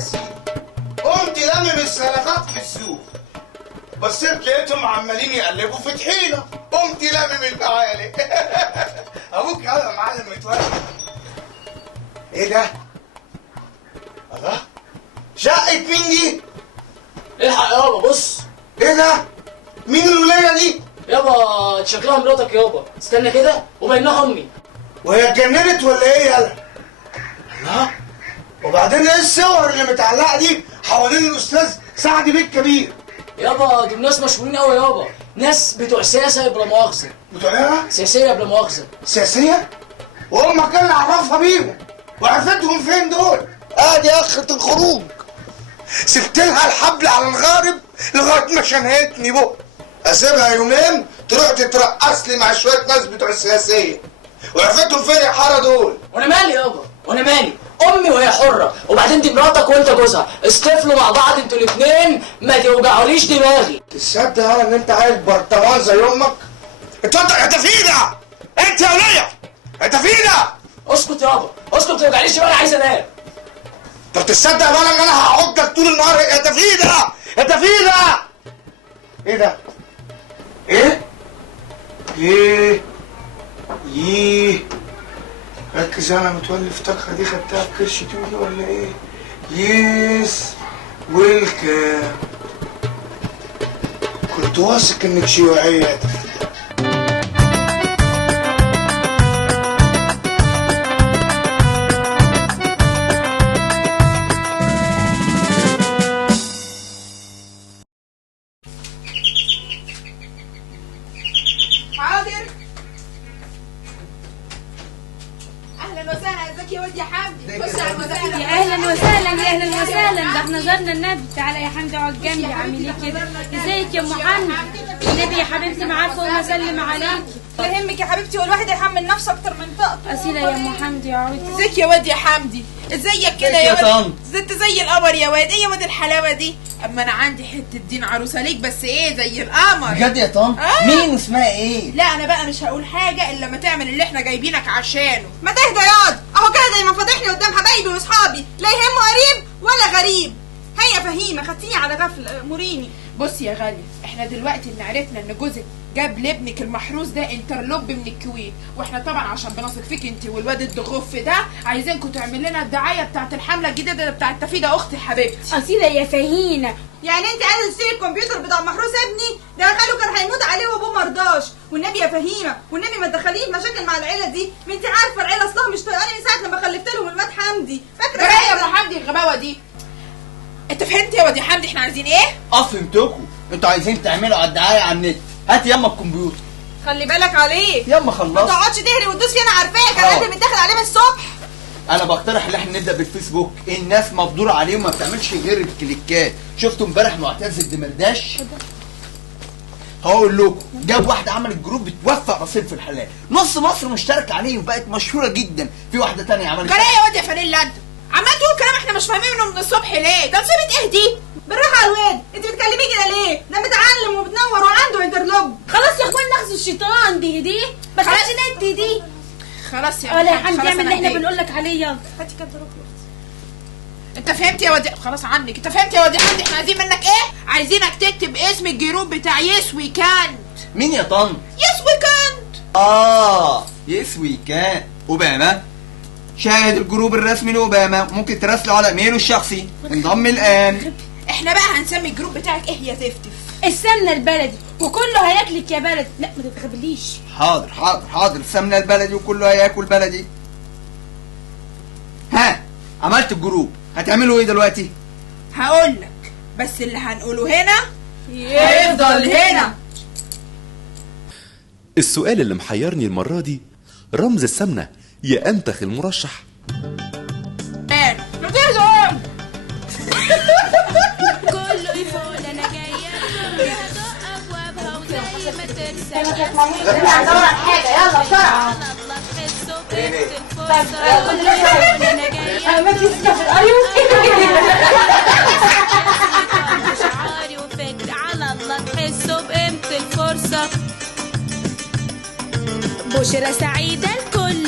سيدي، قمت لامم السلخات في السوق، بصيت لقيتهم عمالين يقلبوا في طحينه، قمت لامم المعالق. ابوك يلا يا معلم متولي. ايه ده؟ الله، شقة مين دي؟ الحق يابا بص. ايه ده؟ مين الولية دي؟ يابا شكلها مراتك يابا، استنى كده وبينها امي. وهي اتجننت ولا ايه يالا؟ الله، وبعدين ايه الصور اللي متعلقة دي حوالين الأستاذ سعد بيه الكبير؟ يابا دول ناس مشهورين قوي يابا، ناس بتوع سياسة بلا مؤاخذة. بتوع ايه؟ سياسية بلا مؤاخذة. سياسية؟ وامك اللي عرفها بيهم، وعرفتهم فين دول؟ ادي اخرة الخروج. سبت لها الحبل على الغارب لغايه ما شنقتني بقى. اسيبها يومين تروح تترقص لي مع شويه ناس بتوع السياسيه، وعرفتهم فين يا حاره دول؟ وانا مالي يابا، وانا مالي؟ امي وهي حرة، وبعدين دي مراتك وانت جوزها، اصطفلوا مع بعض انتوا الاثنين، ما توجعوليش دماغي. تصدق يا ان انت عيل برطمان زي امك؟ اتفضل يا تفيده، انت يا وليه يا تفيده. اسكت يابا، اسكت، ما توجعليش دماغي، عايز انام. طب تصدق بقى ان انا هعضك طول النهار يا تفيده يا تفيده. ايه ده؟ ايه؟ ايه؟ ركز انا متولي الفتاكه دي خدتها بكرش تولي ولا ايه؟ يس ويلكم. كنت واثق انك شيوعيه يا تفيده. ده احنا زرنا النبي. تعالى يا حمدي اقعد جنبي. عامل ايه كده؟ ازيك يا ام حمدي؟ النبي يا حبيبتي ما عارفه وما اسلم عليك. لا يهمك يا حبيبتي، هو الواحد يحمل نفسه اكتر من طاقته. اصيله يا ام حمدي يا عودي. ازيك يا واد يا حمدي؟ ازيك كده يا واد؟ زدت زي القمر يا واد. ايه يا واد الحلاوه دي؟ اما انا عندي حته دين عروسه ليك، بس ايه زي القمر بجد يا طن؟ مين واسمها ايه؟ لا انا بقى مش هقول حاجه الا لما تعمل اللي احنا جايبينك عشانه. ما تهدى ياض، اهو كده زي ما فاضحني قدام حبايبي واصحابي، لا يهمه قريب ولا غريب. هيا فهيمه، خدتيني على غفله، مريني. بصي يا غاليه، احنا دلوقتي اللي عرفنا ان جوزك جاب لابنك المحروس ده انترلوب من الكويت، واحنا طبعا عشان بنثق فيك انت والواد الدغف ده عايزينكم تعمل لنا الدعايه بتاعت الحمله الجديده بتاعت تفيده اختي حبيبتي. اصيله يا فهيمه، يعني انت عايزه تشتري الكمبيوتر بتاع محروس ابني ده؟ خاله كان هيموت عليه وابوه مرضاش. والنبي يا فهيمه، والنبي ما تدخليش مشاكل مع العيله دي، ما انت عارفه العيله اصلها مش طايقاني من ساعه لما خلفت لهم الواد حمدي. فاكره ايه يا ابو حمدي الغباوه دي؟ انت فهمت يا واد يا حمدي احنا عايزين ايه؟ فهمتكم. انتوا عايزين تعملوا على الدعايه على النت. هات ياما الكمبيوتر. خلي بالك عليه ياما ما خلصت. تقعدش تهري وتدوس فيه، انا عارفاك، انا قلبي متاخد عليه من الصبح. انا بقترح ان احنا نبدا بالفيسبوك، الناس مبدوره عليه وما بتعملش غير الكليكات. شفتوا امبارح معتز الدمرداش؟ هقول لكم، جاب واحده عملت جروب بتوفق نصيب في الحلال، نص مصر مشترك عليه وبقت مشهوره جدا. في واحده تانية عملت جرى يا واد يا فانيلا انت عمال تقول كلام احنا مش فاهمينه من الصبح ليه؟ ده نصيبة ايه دي؟ بالراحه على الواد، انت بتكلميه كده ليه؟ ده متعلم وبتنور وعنده انترلوب. خلاص يا اخوان ناخذ الشيطان دي ما خلاص نت دي. خلاص يا ولا يا حمدي اعمل اللي احنا بنقول لك عليه. يلا هاتي كده روح. انت فهمت يا واد؟ خلاص عنك. انت فهمت يا واد يا حمدي احنا عايزين منك ايه؟ عايزينك تكتب اسم الجروب بتاع يس ويكاند. مين يا طن؟ يس ويكاند. يس ويكاند اوباما. شاهد الجروب الرسمي لاوباما، ممكن تراسله على ايميله الشخصي. انضم الان. احنا بقى هنسمي الجروب بتاعك ايه يا تفتف؟ السمنه البلدي وكله هياكلك يا بلد. لا ما تتغبليش. حاضر السمنه البلدي وكله هياكل بلدي. ها عملت الجروب، هتعملوا ايه دلوقتي؟ هقول لك، بس اللي هنقوله هنا هيفضل هنا. السؤال اللي محيرني المرة دي، رمز السمنة يا أنتخ المرشح؟ كله يقول انا جايه هدق ابوابها وزي ما ترسل. هندور على حاجه، يلا بسرعه. انا ما تسكت في القريب. شعاري وفكري على الله تحسوا بقيمة الفرصة. بشرى سعيدة لكل